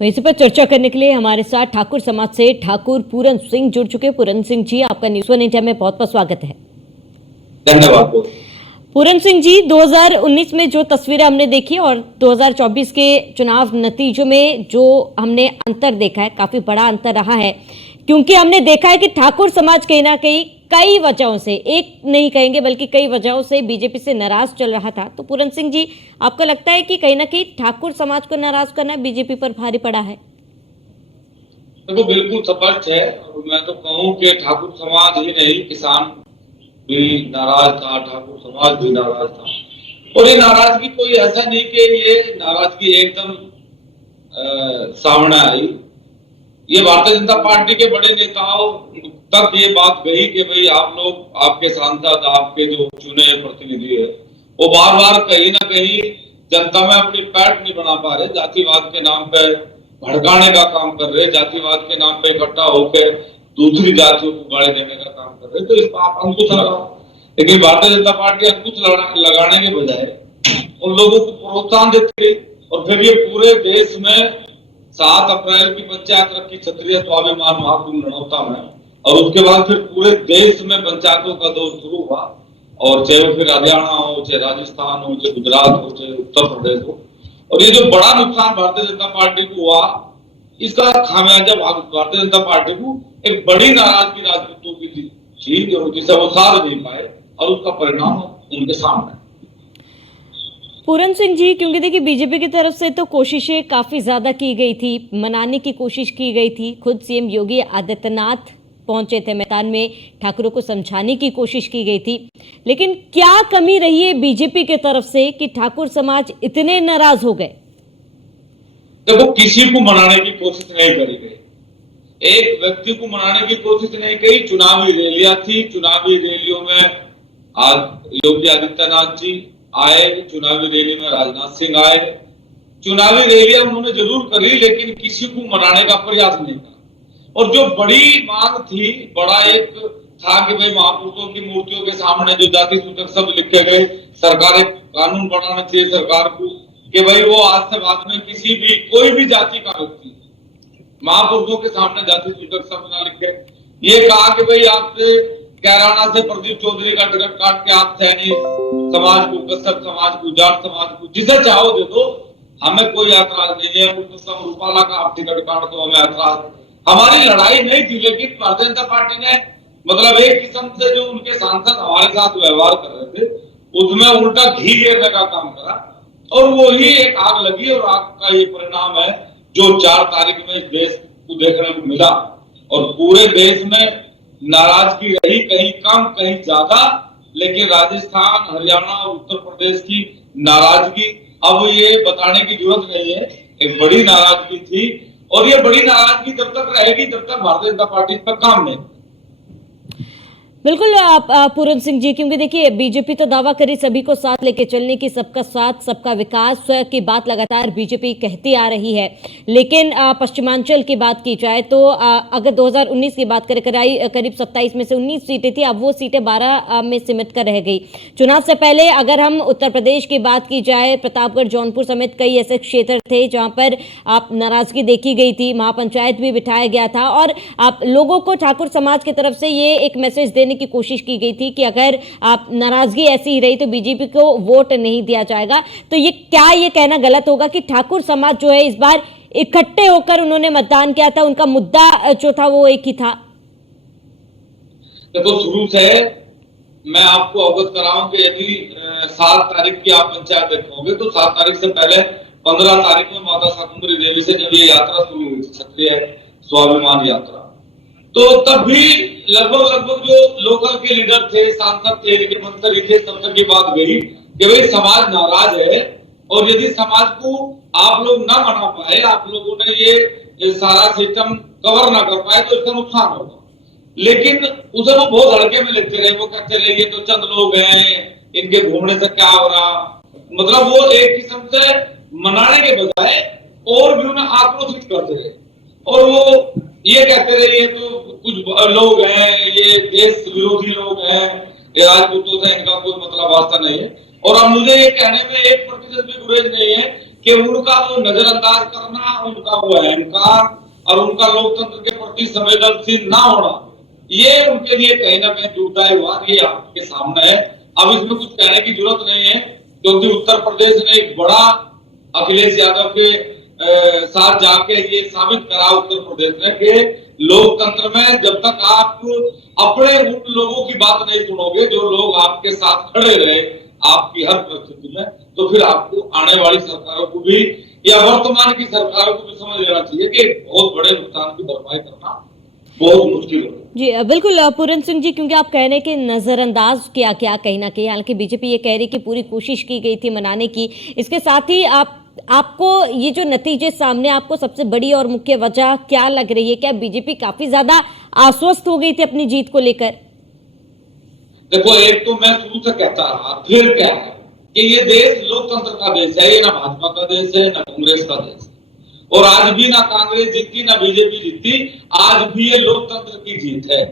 तो इसी पर चर्चा करने के लिए हमारे साथ ठाकुर समाज से ठाकुर पूरन सिंह जुड़ चुके। पूरन सिंह जी, आपका न्यूज़ वन इंडिया में बहुत बहुत स्वागत है। धन्यवाद। पूरन सिंह जी, 2019 में जो तस्वीरें हमने देखी और 2024 के चुनाव नतीजों में जो हमने अंतर देखा है, काफी बड़ा अंतर रहा है, क्योंकि हमने देखा है कि ठाकुर समाज कहीं ना कहीं कई वजहों से, एक नहीं कहेंगे बल्कि कई वजहों से बीजेपी से नाराज चल रहा था। तो पूरन सिंह जी, आपको लगता है कि कहीं ना कहीं ठाकुर समाज को नाराज करना बीजेपी पर भारी पड़ा है? देखो, बिल्कुल स्पष्ट है। और मैं तो कहूं कि ठाकुर समाज ही नहीं, किसान भी नाराज था, ठाकुर समाज भी नाराज था। और ये नाराजगी कोई ऐसा नहीं कि ये नाराजगी एकदम सामने आई। ये भारतीय जनता पार्टी के बड़े नेताओं तक ये बात गई कि भाई आप लोग, आपके सांसद, आपके जो चुने प्रतिनिधि है, वो बार बार कहीं ना कहीं जनता में अपनी पैठ नहीं बना पा रहे, जातिवाद के नाम पे भड़काने का काम कर रहे, जातिवाद के नाम पे इकट्ठा होकर दूसरी जातियों को गाली देने का काम कर रहे। तो इस पर आप अंकुश लगाओ। लेकिन भारतीय जनता पार्टी अंकुश लगाने के बजाय उन लोगों को प्रोत्साहन देती है। और फिर ये पूरे देश में 7 अप्रैल की पंचायत रखी क्षत्रिय स्वाभिमान महाकुंभ लड़ौता में, और उसके बाद फिर पूरे देश में पंचायतों का दौर शुरू हुआ। और चाहे वो फिर हरियाणा हो, चाहे राजस्थान हो, चाहे गुजरात हो, चाहे उत्तर प्रदेश हो। और ये जो बड़ा नुकसान भारतीय जनता पार्टी को हुआ, इसका खामियाजा भारतीय जनता पार्टी को एक बड़ी नाराजगी राजपूतों की थी जो जिसे वो साध नहीं पाए, और उसका परिणाम उनके सामने। पूरन सिंह जी, क्योंकि देखिए बीजेपी की तरफ से तो कोशिशें काफी ज्यादा की गई थी, मनाने की कोशिश की गई थी, खुद सीएम योगी आदित्यनाथ पहुंचे थे मैदान में, ठाकुरों को समझाने की कोशिश की गई थी। लेकिन क्या कमी रही है बीजेपी की तरफ से कि ठाकुर समाज इतने नाराज हो गए? देखो, किसी को मनाने की कोशिश नहीं करी गई, एक व्यक्ति को मनाने की कोशिश नहीं की। चुनावी रैलियां थी, चुनावी रैलियों में आज योगी आदित्यनाथ जी आए, चुनावी रैली में राजनाथ सिंह आए। चुनावी रैलियां उन्होंने जरूर करी, लेकिन किसी को मनाने का प्रयास नहीं किया। और जो बड़ी मांग थी, बड़ा एक था कि भाई महापुरुषों की मूर्तियों के सामने जो जाति सूचक शब्द लिखे गए, सरकार एक कानून बनाना चाहिए सरकार को कि भाई वो आज से बाद में किसी भी कोई भी जाति का व्यक्ति महापुरुषों के सामने जाति सूचक शब्द ना लिखे। ये कहा कि भाई आपसे कैराना से प्रदीप चौधरी का टिकट काट के आप सैनी समाज को, कश्यप समाज को, जाट समाज को, जिसे चाहो दे दो, हमें कोई ऐतराज नहीं है। पुरुषोत्तम रूपाला का आप टिकट काट दो, हमें ऐतराज। हमारी लड़ाई नहीं थी, लेकिन भारतीय जनता पार्टी ने मतलब एक किस्म से जो उनके सांसद हमारे साथ व्यवहार कर रहे थे, उसमें उल्टा घी गिरने का काम करा, और वो ही एक आग लगी। और आग का ये परिणाम है जो 4 तारीख में इस देश को देखने को मिला। और पूरे देश में नाराजगी रही, कहीं कम कहीं ज्यादा, लेकिन राजस्थान, हरियाणा और उत्तर प्रदेश की नाराजगी अब ये बताने की जरूरत नहीं है, एक बड़ी नाराजगी थी। और ये बड़ी नाराजगी जब तक रहेगी जब तक भारतीय जनता पार्टी पर काम नहीं। बिल्कुल पूरन सिंह जी, क्योंकि देखिए बीजेपी तो दावा करी सभी को साथ लेके चलने की, सबका साथ सबका विकास की बात लगातार बीजेपी कहती आ रही है। लेकिन पश्चिमांचल की बात की जाए तो अगर 2019 की बात करें, करीब 27 में से 19 सीटें थी, अब वो सीटें 12 में सिमट कर रह गई। चुनाव से पहले अगर हम उत्तर प्रदेश की बात की जाए, प्रतापगढ़, जौनपुर समेत कई ऐसे क्षेत्र थे जहां पर आप नाराजगी देखी गई थी, महापंचायत भी बिठाया गया था, और आप लोगों को ठाकुर समाज की तरफ से ये एक मैसेज देने की कोशिश की गई थी कि अगर आप नाराजगी ऐसी ही रही तो बीजेपी को वोट नहीं दिया जाएगा। तो ये कहना गलत होगा कि ठाकुर समाज जो है इस बार इकट्ठे होकर उन्होंने मतदान किया था, उनका मुद्दा जो था वो एक ही था? देखो, शुरू से मैं आपको अवगत कराऊं कि यदि 7 तारीख की आप पंचायत देखोगे तो 7 तारीख से पहले 15 तारीख में माता शाकुंभरी देवी से जब ये यात्रा शुरू हुई थी, क्षत्रिय स्वाभिमान यात्रा, तो तब भी लगभग जो लोकल के लीडर थे, सांसद थे, लेकिन मंत्री थे, तब तक की बात गई कि भाई समाज नाराज है, और यदि समाज को आप लोग ना मना पाए, आप लोगों ने ये सारा सिस्टम कवर ना कर पाए, तो इसका नुकसान होगा। लेकिन उसे वो बहुत हल्के में लेते रहे। वो कहते रहे ये तो चंद लोग हैं, इनके घूमने से क्या हो रहा, मतलब वो एक किस्म से मनाने के बजाय और भी उन्हें आक्रोशित करते रहे। और वो ये कहते रहे ये तो कुछ लोग हैं, ये देश विरोधी लोग हैं, ये राजपूतों से इनका कोई मतलब वास्ता नहीं है। और अब मुझे ये कहने में 1% भी गुरेज नहीं है कि उनका वो नजरअंदाज करना, उनका वो अहंकार और उनका लोकतंत्र के प्रति संवेदनशील ना होना, ये उनके लिए कहीं ना कहीं दुर्दायवाद ये आपके सामने है। अब इसमें कुछ कहने की जरूरत नहीं है, क्योंकि उत्तर प्रदेश ने एक बड़ा अखिलेश यादव के साथ जाके ये साबित करा उत्तर प्रदेश ने कि लोकतंत्र में जब तक आप अपने उन लोगों की बात नहीं सुनोगे जो लोग आपके साथ खड़े रहे आपकी हर परिस्थिति में, तो फिर आपको आने वाली सरकारों को भी या वर्तमान की सरकारों को भी समझ लेना चाहिए कि बहुत बड़े नुकसान की भरपाई करना बहुत मुश्किल है। जी बिल्कुल पूरन सिंह जी, क्योंकि आप कह रहे हैं कि नजरअंदाज किया क्या कहीं ना कहीं, हालांकि बीजेपी ये कह रही कि पूरी कोशिश की गई थी मनाने की। इसके साथ ही आपको ये जो नतीजे सामने, आपको सबसे बड़ी और मुख्य वजह क्या लग रही है? क्या बीजेपी काफी ज्यादा आश्वस्त हो गई थी अपनी जीत को लेकर? देखो, एक तो मैं शुरू से कहता रहा, फिर क्या है कि ये देश लोकतंत्र का देश है, ये ना भाजपा का देश है ना कांग्रेस का देश है। और आज भी ना कांग्रेस जीती ना बीजेपी जीती, आज भी ये लोकतंत्र की जीत है।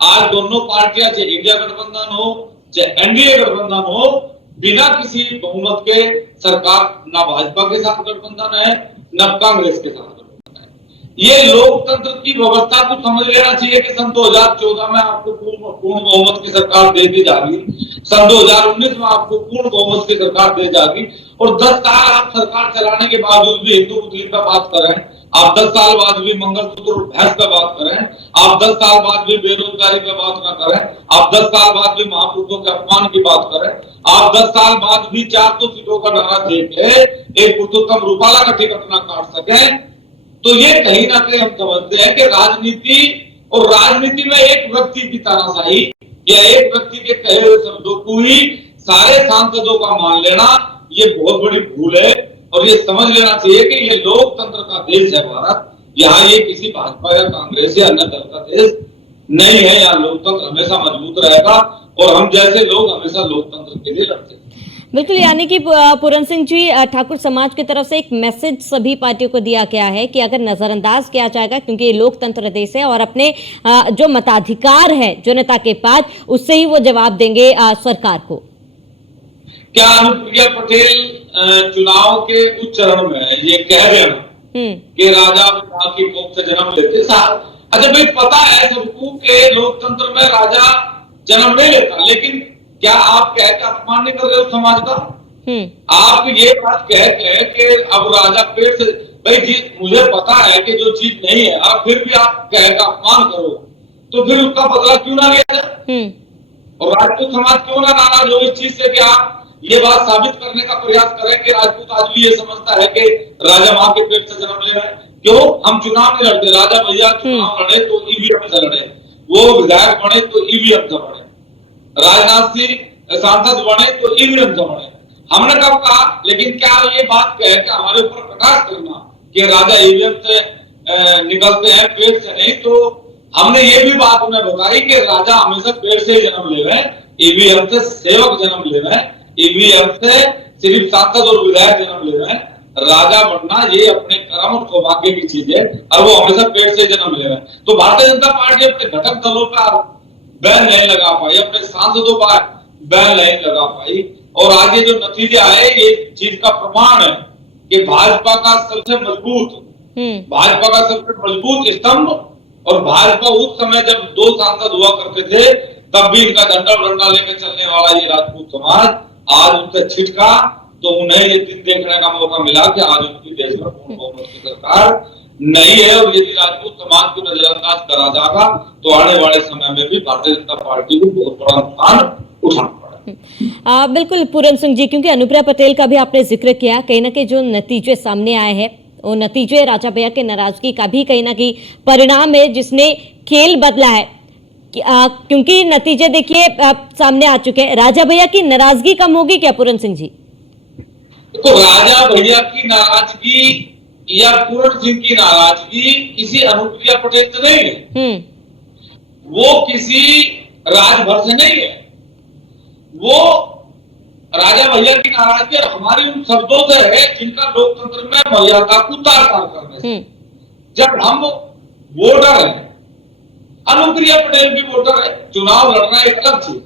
आज दोनों पार्टियां, चाहे इंडिया गठबंधन हो चाहे एनडीए गठबंधन हो, बिना किसी बहुमत के सरकार ना भाजपा के साथ गठबंधन है ना कांग्रेस के साथ गठबंधन है। ये लोकतंत्र की व्यवस्था को समझ लेना चाहिए कि सन 2014 में आपको पूर्ण बहुमत की सरकार दे दी जाएगी, सन 2019 में आपको पूर्ण बहुमत की सरकार दे जाएगी, और 10 साल आप सरकार चलाने के बावजूद भी हिंदू मुस्लिम का बात करें, आप 10 साल बाद भी मंगलसूत्र भैंस का बात करें, आप 10 साल बाद भी बेरोजगारी का बात ना करें, आप 10 साल बाद भी महापुरुषों के अपमान की बात करें, आप 10 साल बाद भी 400 सीटों का नारा देके एक पुरुषोत्तम रूपाला का टिकट ना काट सके, तो ये कहीं ना कहीं हम समझते हैं कि राजनीति और राजनीति में एक व्यक्ति की तानाशाही या एक व्यक्ति के कहे हुए शब्दों को ही सारे सांसदों का मान लेना, ये बहुत बड़ी भूल है। और ये समझ लेना चाहिए कि ये लोकतंत्र का देश है भारत, यहाँ ये किसी भाजपा या कांग्रेस या अन्य दल का देश नहीं है। यहाँ लोकतंत्र हमेशा मजबूत रहेगा और हम जैसे लोग हमेशा लोकतंत्र के लिए लड़ते हैं। बिल्कुल, यानी कि पूरन सिंह जी, ठाकुर समाज की तरफ से एक मैसेज सभी पार्टियों को दिया गया है कि अगर नजरअंदाज किया जाएगा, क्योंकि ये लोकतंत्र देश है और अपने जो मताधिकार है जनता के पास, उससे ही वो जवाब देंगे सरकार को। क्या अनुप्रिया पटेल चुनाव के उस चरण में ये कह रहे हैं कि राजा की कोख से जन्म लेते? अच्छा भाई, पता है सबको कि लोकतंत्र में राजा जन्म नहीं लेता, लेकिन क्या आप कह के अपमान नहीं कर रहे हो समाज का? आप ये बात कह के कि अब राजा पेट से, भाई जी मुझे पता है कि जो चीज नहीं है, आप फिर भी आप कह के अपमान करो, तो फिर उसका बदला क्यों ना लिया जाए? और राजपूत समाज क्यों ना नाराज हो इस चीज से कि आप ये बात साबित करने का प्रयास करें कि राजपूत आज भी ये समझता है कि राजा मां के पेट से जन्म ले रहा है। क्यों हम चुनाव नहीं लड़ते? राजा भैया चुनाव लड़े तो ईवीएम से लड़े, वो विधायक बने तो ईवीएम से बने, राजनाथ सिंह सांसद बने तो ईवीएम से बने। हमने कब कहा? लेकिन क्या ये बात कह के हमारे ऊपर कटाक्ष करना कि राजा ईवीएम से निकलते हैं, पेट से नहीं? तो हमने ये भी बात उन्हें बताई कि राजा हमेशा पेट से ही जन्म ले रहे हैं, ईवीएम से सेवक जन्म ले रहे हैं, ईवीएम से सिर्फ सांसद और विधायक जन्म ले रहे हैं। राजा बनना ये अपने कर्म और सौभाग्य की चीज है और वो हमेशा पेट से जन्म ले रहे हैं। तो भारतीय जनता पार्टी अपने घटक दलों पर बैन नहीं लगा पाई, अपने सांसदों पर बैन नहीं लगा पाई, और आगे जो नतीजा है ये चीज का प्रमाण है कि भाजपा का सबसे मजबूत स्तंभ, और भाजपा उस समय जब 2 सांसद हुआ करते थे तब भी इनका झंडा डंडा लेकर चलने वाला ये राजपूत समाज आज उनसे छिटका, तो उन्हें ये दिन देखने का मौका मिला कि आज उनकी देश में पूर्ण बहुमत की सरकार नहीं है। और यदि राजपूत समाज को नजरअंदाज करा जाएगा तो आने वाले समय में भी भारतीय जनता पार्टी को बहुत बड़ा नुकसान उठाना पड़ेगा। बिल्कुल पूरन सिंह जी, क्योंकि अनुप्रिया पटेल का भी आपने जिक्र किया, कहीं ना कहीं जो नतीजे सामने आए हैं वो नतीजे राजा भैया के नाराजगी का भी कहीं ना कहीं परिणाम है जिसने खेल बदला है। क्योंकि नतीजे देखिए सामने आ चुके हैं। राजा भैया की नाराजगी कम होगी क्या पूरन सिंह जी? तो राजा भैया की नाराजगी या पूरन सिंह की नाराजगी किसी अनुप्रिया पटेल से नहीं है, वो किसी राजभर से नहीं है, वो राजा भैया की नाराजगी हमारी उन शब्दों से है जिनका लोकतंत्र में मर्यादा को तार-तार करने से। जब हम वोटर हैं, अनुप्रिया पटेल भी वोटर है, चुनाव लड़ना एक अलग चीज,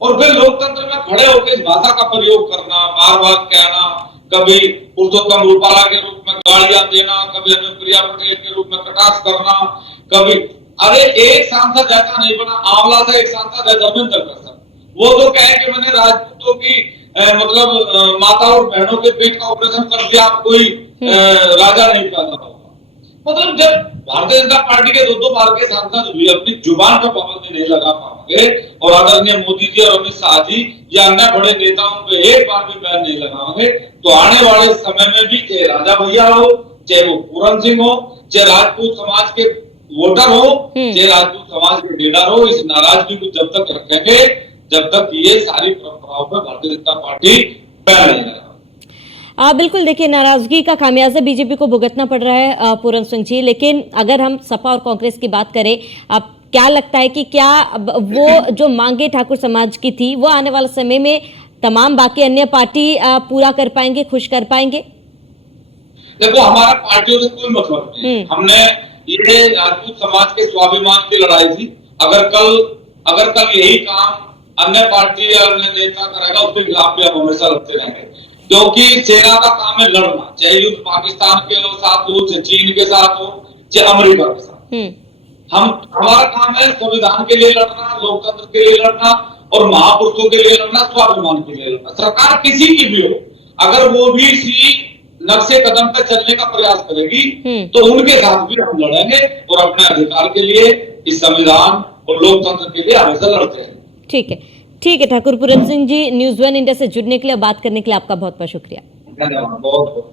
और फिर लोकतंत्र में खड़े होकर इस भाषा का प्रयोग करना, बार बार कहना कभी पुरुषोत्तम रूपाला के रूप में गाड़ियां देना, कभी अनुप्रिया पटेल के रूप में कटाक्ष करना, कभी अरे एक सांसद ऐसा नहीं बना, आंवला से एक सांसद है धर्मेंद्र प्रसाद, वो तो कहे कि मैंने राजपूतों की मतलब माता और बहनों के पेट का ऑपरेशन कर दिया, आप कोई राजा नहीं पैदा होगा। मतलब जब भारतीय जनता पार्टी के दो बार के सांसद भी अपनी जुबान पर पाबंदी नहीं लगा पाएंगे और आदरणीय मोदी जी और अमित शाह जी या अन्य बड़े नेताओं पे एक बार भी बैन नहीं लगाएंगे, तो आने वाले समय में भी चाहे राजा भैया हो, चाहे वो पूरन सिंह हो, चाहे राजपूत समाज के वोटर हो, चाहे राजपूत समाज के लीडर हो, इस नाराजगी को जब तक रखेंगे जब तक ये सारी परंपराओं पर भारतीय जनता पार्टी बैन नहीं लगा। बिल्कुल, देखिए नाराजगी का खामियाजा बीजेपी को भुगतना पड़ रहा है पूरन सिंह जी, लेकिन अगर हम सपा और कांग्रेस की बात करें, अब क्या लगता है कि क्या वो जो मांगे ठाकुर समाज की थी वो आने वाले समय में तमाम बाकी अन्य पार्टी पूरा कर पाएंगे, खुश कर पाएंगे? देखो, हमारा पार्टियों से कोई मतलब नहीं, हमने ये राजपूत समाज के स्वाभिमान की लड़ाई थी। अगर कल यही काम अन्य पार्टी या अन्य नेता करेगा, उसके खिलाफ भी हम हमेशा लड़ते रहेंगे, क्योंकि सेना का काम है लड़ना, चाहे युद्ध पाकिस्तान के साथ हो, चाहे चीन के साथ हो, चाहे अमेरिका के साथ। हमारा काम है संविधान के लिए लड़ना, लोकतंत्र के लिए लड़ना और महापुरुषों के लिए लड़ना, स्वाभिमान के लिए लड़ना। सरकार किसी की भी हो, अगर वो भी इसी नक्शे कदम पर चलने का प्रयास करेगी तो उनके साथ भी हम लड़ेंगे और अपने अधिकार के लिए, इस संविधान और लोकतंत्र के लिए हमेशा लड़ते हैं। ठीक है ठाकुर पूरन सिंह जी, न्यूज़ 1 इंडिया से जुड़ने के लिए, बात करने के लिए आपका बहुत बहुत शुक्रिया। धन्यवाद, बहुत बहुत।